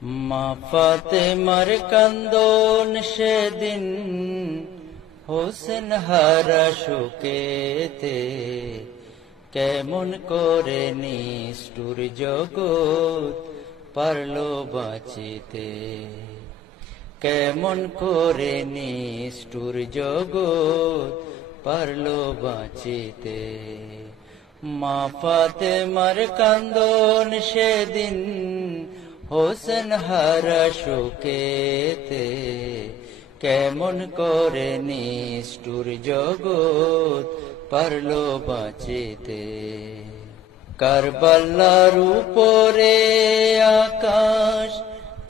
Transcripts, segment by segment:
মা ফাতেমার কান্দন সেদিন হোসেন হারা শোকেতে, কেমন করে নিষ্ঠুর জগৎ পারলো বাঁচিতে, কেমন করে নিষ্ঠুর জগৎ পারলো বাঁচিতে। মা ফাতেমার কান্দন সেদিন হোসেন হারা শোকেতে, কেমন করে নিষ্ঠুর জগৎ পারলো বাঁচিতে। কারবালার উপরে আকাশ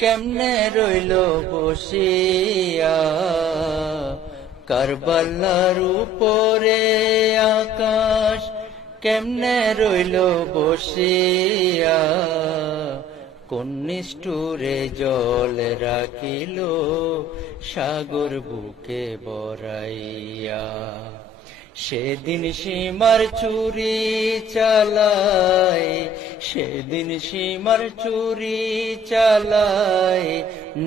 কেমনে রইল বসিয়া, কারবালার উপরে আকাশ কেমনে রইল বসিয়া, কোন নিষ্ঠুরে জল রাখিল সাগর বুকে বরাইয়া। সেদিন সীমার চুরি চালায়, সেদিন সীমার চুরি চালায়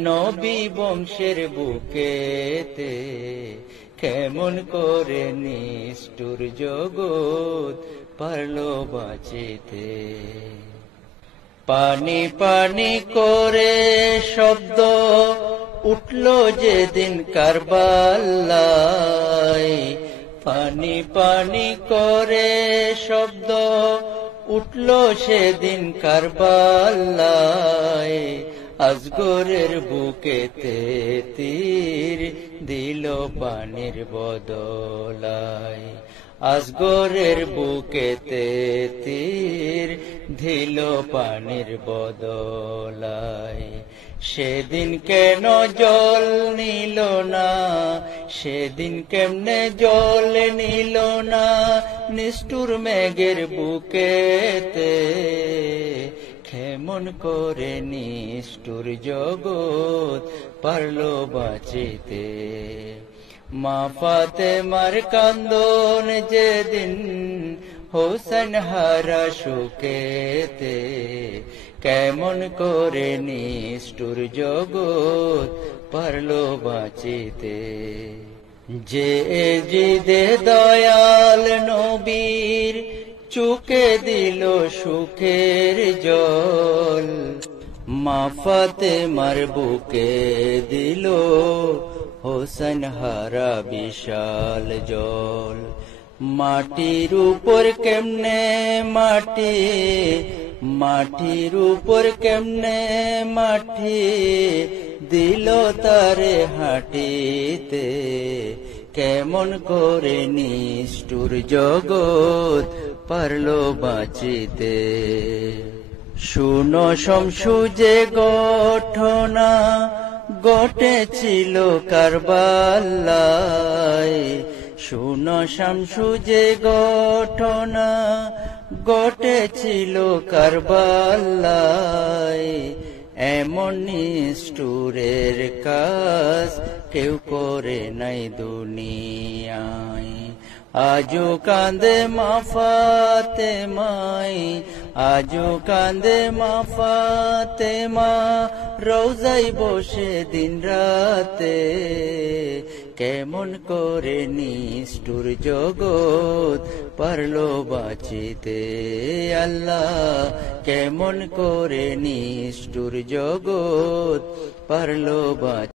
নবী বংশের বুকেতে, কেমন করে নিষ্ঠুর জগৎ পারলো বাঁচিতে। পানি পানি করে শব্দ উঠল যেদিন কারবালায়, পানি পানি করে শব্দ উঠল সেদিন কারবালায়। আজগরের বুকেতে তীর দিল পানির বদলায়, আজগরের বুকেতে তীর দিল পানির বদলায়। সেদিন কেন জল নিল না, সেদিন কেমনে জল নিল না নিষ্ঠুর মেঘের বুকেতে, কেমন করে নিষ্ঠুর জগৎ পারলো বাঁচিতে। মা ফাতেমার কান্দন যেদিন হোসেন হারা শোকেতে, কেমন করে নিষ্ঠুর জগৎ পারলো বাঁচিতে। যে জিদে দয়াল নবীর চুকে দিল সুখের জল, মা ফাতেমার বুকে দিল হোসেন হারা বিশাল জল। মাটির উপর কেমনে মাটি, মাটির উপর কেমনে মাটি দিল তারে হাঁটিতে, কেমন করে নিষ্ঠুর জগৎ পারলো বাঁচিতে। শুনো শমসু যে ঘটনা ঘটেছিল কারবালায়, শুনো শামসু যে ঘটনা ঘটেছিল কারবালায়। এমন নিষ্ঠুরের কাজ কেউ করে নাই দুনিয়ায়। আজও কান্দে মা ফাতেমায়, আজও কান্দে মা ফাতেমা রওজায় বসে দিন রাতে, কেমন করে নিষ্ঠুর জগৎ পারলো বাঁচিতে। আল্লাহ কেমন করে নিষ্ঠুর জগৎ পারলো বাঁচিতে।